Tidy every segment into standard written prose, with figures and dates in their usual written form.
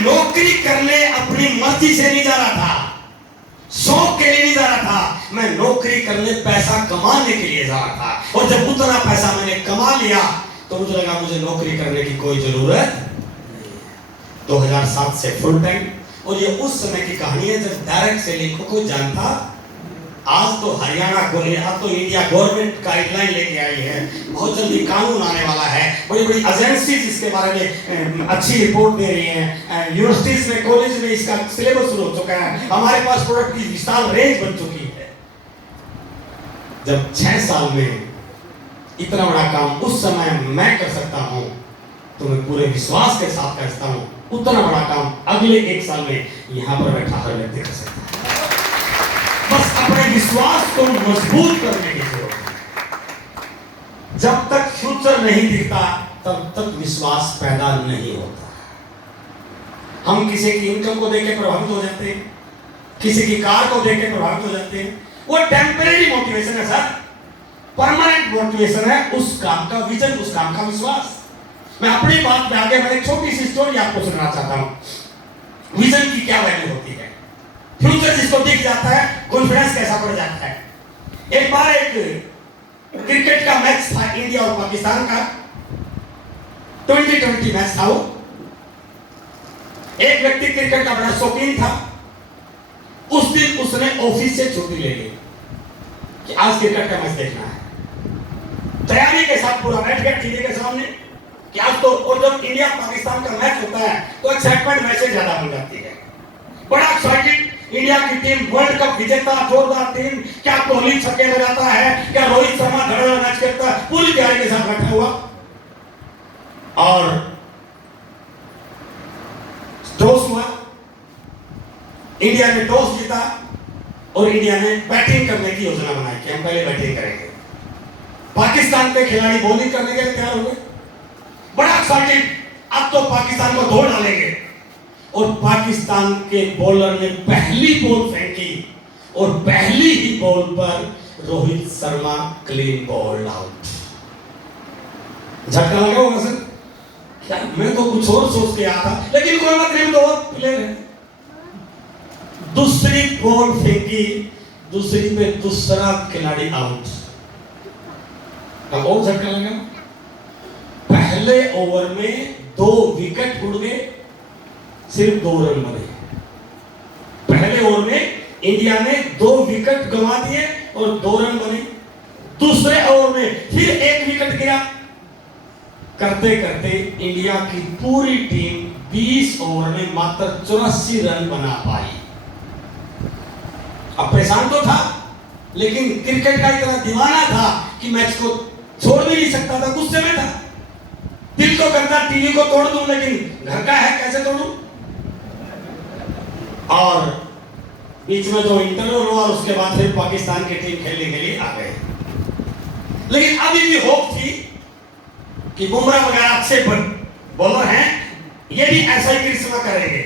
नौकरी करने अपनी मर्जी से नहीं जा रहा था, शौक के लिए नहीं जा रहा था, मैं नौकरी करने पैसा कमाने के लिए जा रहा था। और जब उतना पैसा मैंने कमा लिया तो मुझे लगा मुझे नौकरी करने की कोई जरूरत नहीं है। 2007 से फुल टाइम। और ये उस समय की कहानी है जब डायरेक्ट से लेखकों को जानता। आज तो हरियाणा को अब तो इंडिया गवर्नमेंट गाइडलाइन लेके आई है, बहुत जल्दी कानून आने वाला है, बड़ी बड़ी एजेंसीज इसके बारे में अच्छी रिपोर्ट दे रही हैं, यूनिवर्सिटीज में कॉलेज में इसका सिलेबस शुरू हो चुका है, हमारे पास प्रोडक्ट की विशाल रेंज बन चुकी है। जब 6 साल में इतना बड़ा काम उस समय मैं कर सकता हूं तो मैं पूरे विश्वास के साथ कर सकता हूं उतना बड़ा काम अगले 1 साल में यहां पर बैठा हर व्यक्ति कर सकता है। बस अपने विश्वास को मजबूत करने की जरूरत है। जब तक फ्यूचर नहीं दिखता तब तक विश्वास पैदा नहीं होता। हम किसी की इनकम को देख के प्रभावित हो जाते हैं, किसी की कार को देख के प्रभावित हो जाते हैं। वो टेम्परेरी मोटिवेशन है सर, परमानेंट मोटिवेशन है उस काम का विजन, उस काम का विश्वास। मैं अपनी बात पे आगे मैं एक छोटी सी स्टोरी आपको सुनाना चाहता हूं। विजन की क्या वैल्यू होती है, फ्यूचर जिसको दिख जाता है कॉन्फिडेंस कैसा बढ़ जाता है। एक बार एक क्रिकेट का मैच था इंडिया और पाकिस्तान का, 2020 मैच था वो। एक व्यक्ति क्रिकेट का बड़ा शौकीन था। उस दिन उसने ऑफिस से छुट्टी ले ली कि आज क्रिकेट का मैच देखना है। तैयारी के साथ पूरा बैठ गया टीवी के सामने कि आज तो। और जब इंडिया पाकिस्तान का मैच होता है तो एक्साइटमेंट वैसे ज्यादा हो जाती है, बड़ा एक्साइटेड। इंडिया की टीम वर्ल्ड कप विजेता जोरदार टीम, क्या कोहली छक्के लगाता है, क्या रोहित शर्मा धड़ाधड़ मैच खेलता है, पूरी तैयारी के साथ बैठा हुआ। और टॉस हुआ, इंडिया ने टॉस जीता और इंडिया ने बैटिंग करने की योजना बनाई कि हम पहले बैटिंग करेंगे। पाकिस्तान के खिलाड़ी बॉलिंग करने के लिए तैयार हुए, बड़ा एक्साइटेड, अब तो पाकिस्तान को धो डालेंगे। और पाकिस्तान के बॉलर ने पहली बॉल फेंकी और पहली ही बॉल पर Rohit Sharma clean ball out. झटका लगा होगा सर, क्या मैं तो कुछ और सोच के आया था, लेकिन कोई मत नहीं, तो और प्लेयर है। दूसरी बॉल फेंकी, दूसरी पे दूसरा खिलाड़ी आउट। अब और झटका लगा। पहले ओवर में 2 विकेट उड़ गए, सिर्फ 2 रन बने। पहले ओवर में इंडिया ने 2 विकेट गंवा दिए और 2 रन बने। दूसरे ओवर में फिर 1 विकेट गिरा। करते करते इंडिया की पूरी टीम 20 ओवर में मात्र 84 रन बना पाई। अब परेशान तो था, लेकिन क्रिकेट का इतना दीवाना था कि मैच को छोड़ भी नहीं सकता था, गुस्से में था। दिल तो करता टीवी को तोड़ दूं, लेकिन घर का है कैसे तोड़ूं। और बीच में जो इंटरवल हुआ उसके बाद फिर पाकिस्तान की टीम खेलने के लिए आ गए। लेकिन अभी भी होप थी कि बुमराह वगैरह अच्छे बॉलर हैं, ये भी ऐसा ही करिश्मा करेंगे।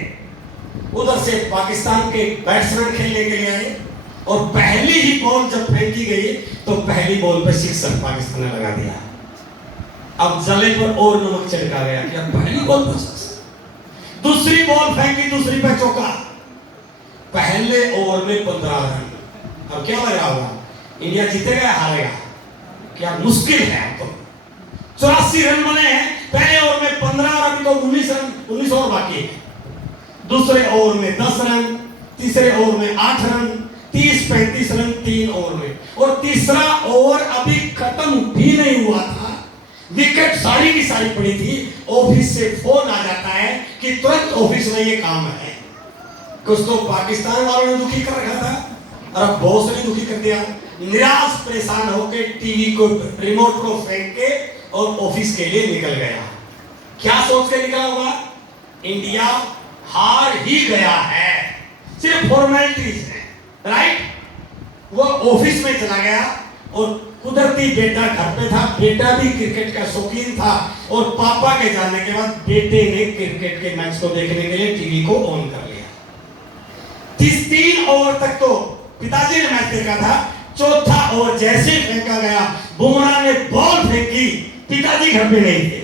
उधर से पाकिस्तान के बैट्समैन खेलने के लिए आए और पहली ही बॉल जब फेंकी गई तो पहली बॉल पे 6 रन पाकिस्तान ने लगा दिया। अब जले पर और नमक छिड़का गया कि अब पहली बॉल पर 6। दूसरी बॉल फेंकी, दूसरी पे चौका। पहले ओवर में 15 रन। अब क्या लग रहा होगा, इंडिया जीतेगा या हारेगा? क्या मुश्किल है। अब तो 84 रन बने हैं पहले ओवर में, 15 और अभी तो 19 रन, 19 और बाकी है। दूसरे ओवर में 10 रन, तीसरे ओवर में 8 रन, 30-35 रन 3 ओवर में। और तीसरा ओवर अभी खत्म भी नहीं हुआ था, विकेट सारी की सारी पड़ी थी। ऑफिस से फोन आ जाता है कि तुरंत ऑफिस में ये काम है। कुछ तो पाकिस्तान वालों ने दुखी कर रखा था और अब बॉस ने दुखी कर दिया। निराश परेशान होकर टीवी को, रिमोट को फेंक के और ऑफिस के लिए निकल गया। क्या सोच के निकला होगा? इंडिया हार ही गया है, सिर्फ फॉर्मेलिटीज है, राइट। वो ऑफिस में चला गया और कुदरती बेटा घर पे था। बेटा भी क्रिकेट का शौकीन था और पापा के जाने के बाद बेटे ने क्रिकेट के मैच को देखने के लिए टीवी को ऑन कर लिया। 3 ओवर तक तो पिताजी ने मैच देखा था। चौथा ओवर जैसे फेंका गया, बुमराह ने बॉल फेंकी, पिताजी घर पे नहीं थे,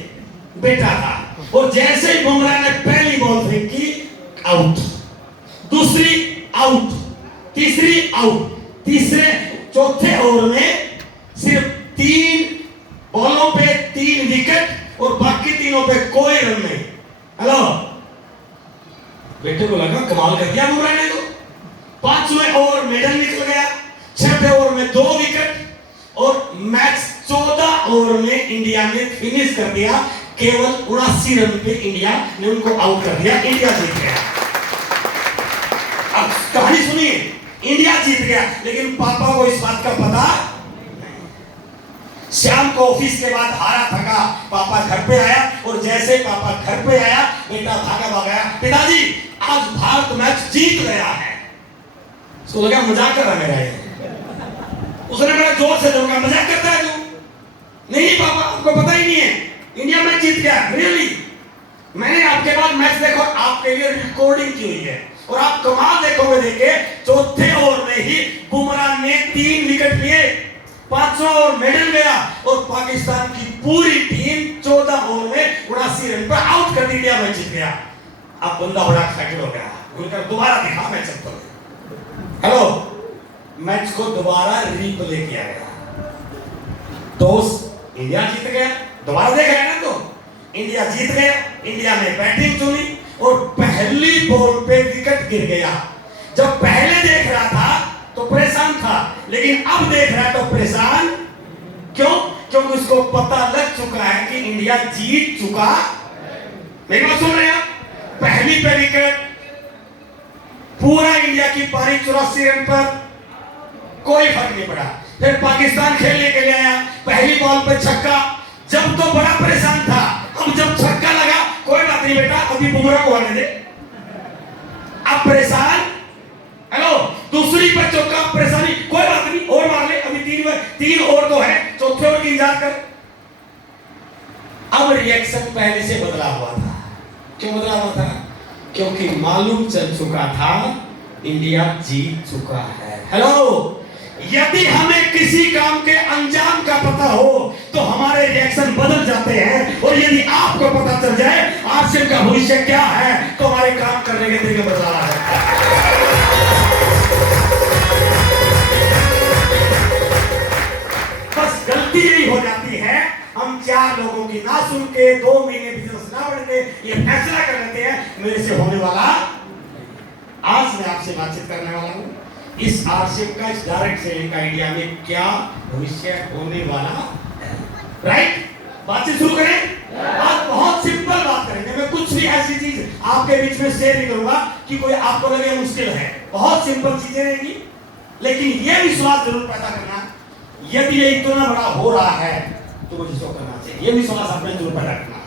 बेटा था। और जैसे ही बुमराह ने पहली बॉल फेंकी आउट, दूसरी आउट, तीसरी आउट, चौथे ओवर में सिर्फ 3 बॉलों पे 3 विकेट और बाकी तीनों पे कोई रन नहीं। हेलो, बेटे को लगा कमाल कर दिया बुमराह ने तो। 5वें ओवर मेडल निकल गया, 6वें ओवर में 2 विकेट और मैच 14 ओवर में इंडिया ने फिनिश कर दिया। केवल 79 रन पे इंडिया ने उनको आउट कर दिया, इंडिया जीत गया। अब कहानी सुनिए, इंडिया जीत गया, लेकिन पापा को इस बात का पता नहीं। शाम को ऑफिस के बाद हारा थका पापा घर पे आया और जैसे पापा घर पे आया बेटा भागा भागा, पिताजी आज भारत मैच जीत गया है। उसको लगा मजाक कर रहा मेरा ये। उसने बड़ा जोर से बोला मजाक करता है तू? नहीं पापा, आपको पता ही नहीं है, इंडिया मैच जीत गया। रियली? मैंने आपके बाद मैच देखो, आपके लिए रिकॉर्डिंग की हुई है और आप कमाल देखोगे। देखे चौथे ओवर में ही बुमराह ने 3 विकेट लिए, 5वां ओवर मेडल गया और पाकिस्तान की पूरी टीम 14 ओवर में 79 रन पर आउट कर दी, इंडिया मैच जीत गया। अब बंदा बड़ा एक्साइटेड हो गया, बोलकर दोबारा दिखा मैच अब तो। हेलो, मैच को दोबारा रिप्ले किया गया तो इंडिया जीत गया। दोबारा देख रहे हैं ना, तो इंडिया जीत गया। इंडिया ने बैटिंग चुनी और पहली बॉल पे विकेट गिर गया। जब पहले देख रहा था तो परेशान था, लेकिन अब देख रहा है तो परेशान क्यों? क्योंकि उसको पता लग चुका है कि इंडिया जीत चुका। मेरी बात सुन रहे हैं आप? पहली पे विकेट, पूरा इंडिया की पारी 84 रन पर, कोई फर्क नहीं पड़ा। फिर पाकिस्तान खेलने के लिए आया, पहली बॉल पे छक्का। जब तो बड़ा परेशान था, अब जब छक्का लगा, कोई बात नहीं बेटा, अभी बुमराह को आने दे। अब परेशान। हेलो, दूसरी पर चौका, परेशानी, कोई बात नहीं, और मार ले, अभी 3 ओवर तो है, चौथे ओवर की इंतजार कर। अब रिएक्शन पहले से बदला हुआ था। क्यों बदला हुआ था? क्योंकि मालूम चल चुका था इंडिया जीत चुका है। हेलो, यदि हमें किसी काम के अंजाम का पता हो तो हमारे रिएक्शन बदल जाते हैं, और यदि आपको पता चल जाए आसिफ का भविष्य क्या है तो हमारे काम करने के तरीके बदला है। बस गलती यही हो जाती है, हम 4 लोगों की ना सुन के 2 महीने बिजनेस ना बढ़ के ये फैसला कर लेते हैं मेरे से होने वाला। आज मैं आपसे बातचीत करने वाला हूं इस आरसीएम का, इस डायरेक्ट सेलिंग का इंडिया में क्या भविष्य होने वाला है। राइट? बातचीत शुरू करें। आज बहुत सिंपल बात करेंगे, मैं कुछ भी ऐसी चीज आपके बीच में शेयर नहीं करूंगा कि कोई आपको लगे मुश्किल है। बहुत सिंपल चीजें रहेंगी, लेकिन यह विश्वास जरूर पैदा करना, यदि ये इतना बड़ा हो रहा है तो मुझे शो करना चाहिए। यह विश्वास आपने जरूर पैदा करना।